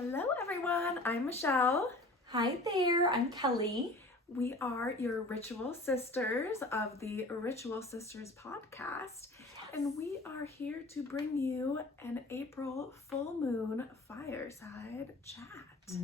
Hello everyone, I'm Michelle. Hi there, I'm Kelley. We are your Ritual Sisters of the Ritual Sisters podcast, and we are here to bring you an April full moon fireside chat.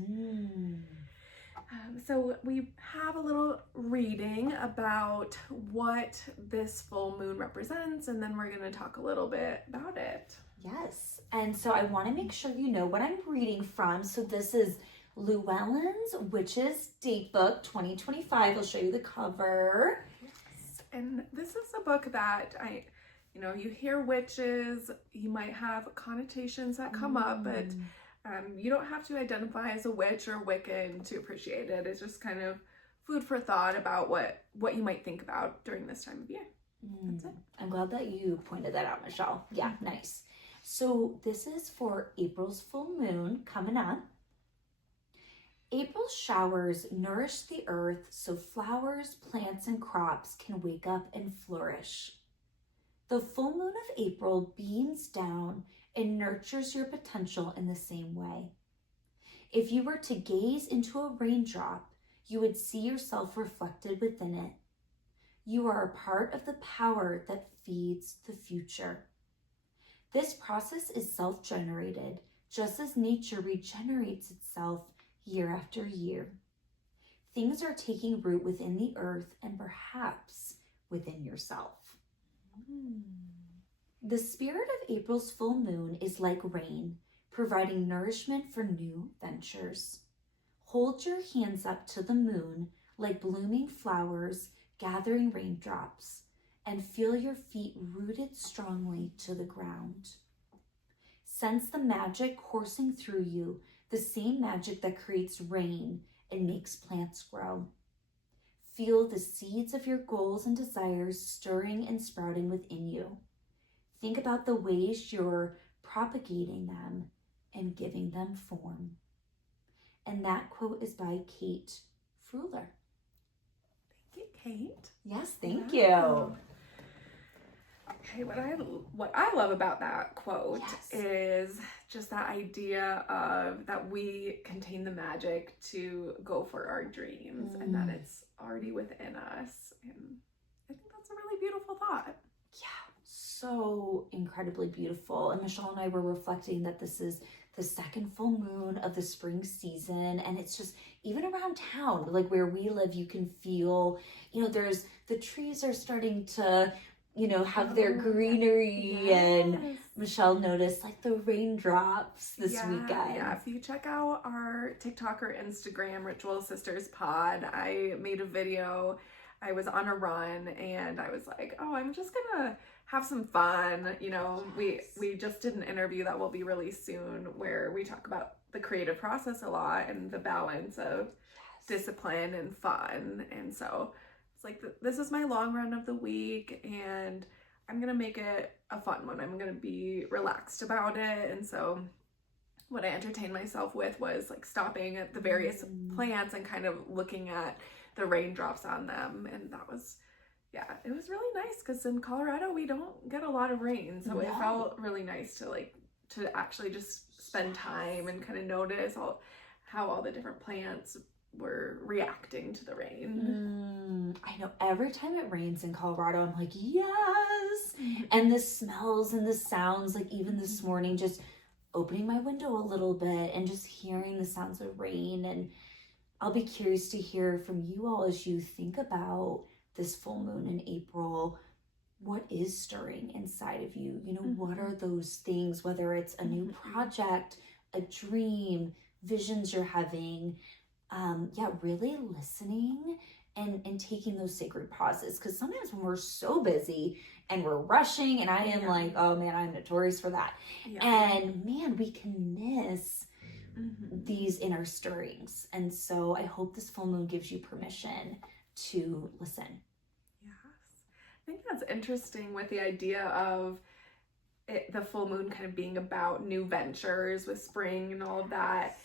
So we have a little reading about what this full moon represents, and then we're going to talk a little bit about it. Yes, and so I want to make sure you know what I'm reading from. So this is Llewellyn's Witches Datebook 2025. I'll show you the cover. Yes, and this is a book that you hear witches, you might have connotations that come up, but you don't have to identify as a witch or Wiccan to appreciate it. It's just kind of food for thought about what you might think about during this time of year. That's it. I'm glad that you pointed that out, Michelle. Yeah, nice. So this is for April's full moon coming up. April's showers nourish the earth so flowers, plants, and crops can wake up and flourish. The full moon of April beams down and nurtures your potential in the same way. If you were to gaze into a raindrop, you would see yourself reflected within it. You are a part of the power that feeds the future. This process is self-generated, just as nature regenerates itself year after year. Things are taking root within the earth and perhaps within yourself. The spirit of April's full moon is like rain, providing nourishment for new ventures. Hold your hands up to the moon like blooming flowers gathering raindrops, and feel your feet rooted strongly to the ground. Sense the magic coursing through you, the same magic that creates rain and makes plants grow. Feel the seeds of your goals and desires stirring and sprouting within you. Think about the ways you're propagating them and giving them form. And that quote is by Kate Fruler. Thank you, Kate. Yes, thank you. Okay, what I love about that quote is just that idea of that we contain the magic to go for our dreams and that it's already within us. And I think that's a really beautiful thought. Yeah, so incredibly beautiful. And Michelle and I were reflecting that this is the second full moon of the spring season, and it's just even around town, like where we live, you can feel, there's the trees are starting to have their greenery. And Michelle noticed like the raindrops this weekend. Yeah, if you check out our TikTok or Instagram, Ritual Sisters Pod, I made a video. I was on a run and I was like, I'm just gonna have some fun. We just did an interview that will be released soon where we talk about the creative process a lot and the balance of discipline and fun. And so like this is my long run of the week and I'm gonna make it a fun one. I'm gonna be relaxed about it. And so what I entertained myself with was like stopping at the various plants and kind of looking at the raindrops on them. And that was, it was really nice because in Colorado we don't get a lot of rain. So it felt really nice to actually just spend time and kind of notice how all the different plants were reacting to the rain. I know every time it rains in Colorado, I'm like, yes. And the smells and the sounds, like even this morning, just opening my window a little bit and just hearing the sounds of rain. And I'll be curious to hear from you all as you think about this full moon in April. What is stirring inside of you? What are those things, whether it's a new project, a dream, visions you're having, really listening and taking those sacred pauses. Because sometimes when we're so busy and we're rushing, and I am like, oh man, I'm notorious for that. And man, we can miss these inner stirrings. And so I hope this full moon gives you permission to listen. Yes. I think that's interesting with the idea of the full moon kind of being about new ventures with spring and all of that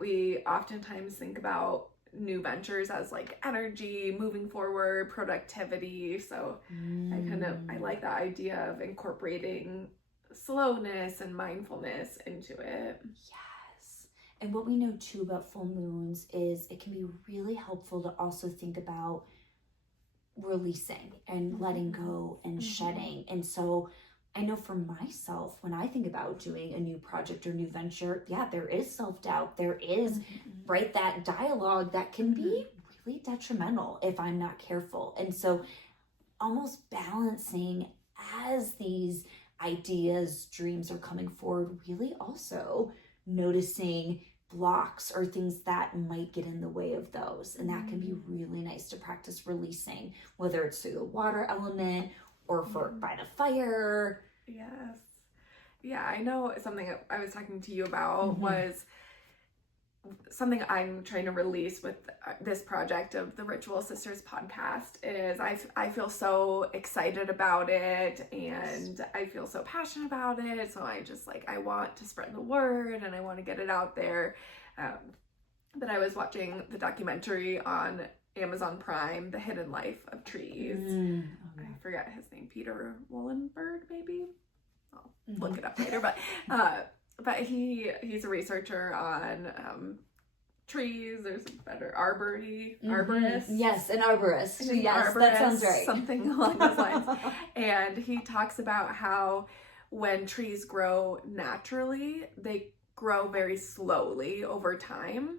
we oftentimes think about new ventures as like energy, moving forward, productivity. So I like that idea of incorporating slowness and mindfulness into it. Yes. And what we know too about full moons is it can be really helpful to also think about releasing and letting go and shedding. And so I know for myself, when I think about doing a new project or new venture, yeah, there is self-doubt. There is, right, that dialogue that can be really detrimental if I'm not careful. And so almost balancing as these ideas, dreams are coming forward, really also noticing blocks or things that might get in the way of those. And that can be really nice to practice releasing, whether it's through the water element or by the fire. Yes. Yeah, I know something I was talking to you about was something I'm trying to release with this project of the Ritual Sisters podcast is I feel so excited about it, and I feel so passionate about it. So I just I want to spread the word and I want to get it out there. But I was watching the documentary on Amazon Prime, The Hidden Life of Trees. I forget his name, Peter Wollenberg, maybe. I'll look it up later. But he's a researcher on trees. There's a better arborist. Yes, an arborist. Yes, arborist, that sounds right. Something along those lines. And he talks about how when trees grow naturally, they grow very slowly over time,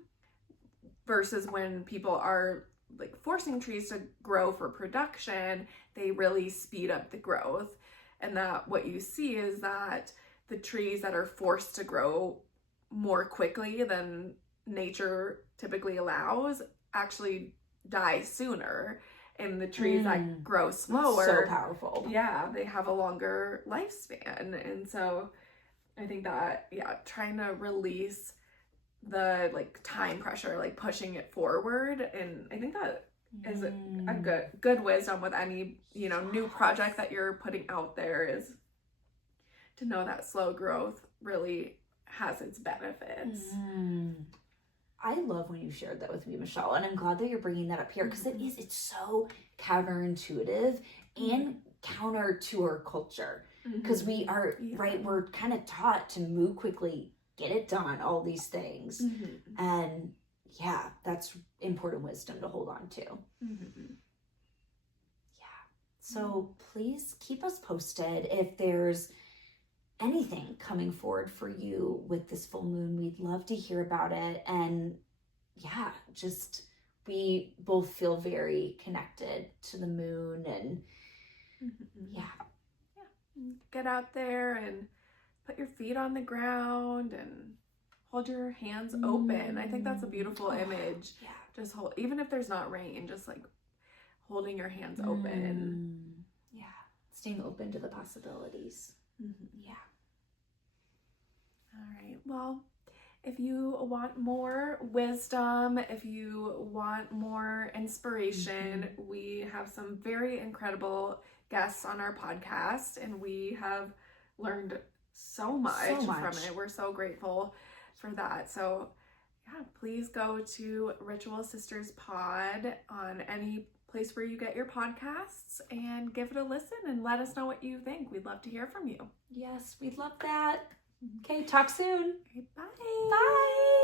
versus when people are forcing trees to grow for production, they really speed up the growth. And that what you see is that the trees that are forced to grow more quickly than nature typically allows actually die sooner. And the trees that grow slower, so powerful. Yeah, they have a longer lifespan. And so I think that, trying to release the time pressure, pushing it forward. And I think that is a good wisdom with any, new project that you're putting out there, is to know that slow growth really has its benefits. I love when you shared that with me, Michelle, and I'm glad that you're bringing that up here, because it's so counterintuitive and counter to our culture, because we are right, we're kind of taught to move quickly, get it done, all these things. And that's important wisdom to hold on to. So please keep us posted if there's anything coming forward for you with this full moon. We'd love to hear about it. And just we both feel very connected to the moon. And get out there and put your feet on the ground and hold your hands open. I think that's a beautiful image. Just hold, even if there's not rain, just holding your hands open. Staying open to the possibilities. All right. Well, if you want more wisdom, if you want more inspiration, we have some very incredible guests on our podcast, and we have learned so much from it. We're so grateful for that. So please go to Ritual Sisters Pod on any place where you get your podcasts and give it a listen and let us know what you think. We'd love to hear from you. Yes, we'd love that. Okay, talk soon. Okay, bye. Bye.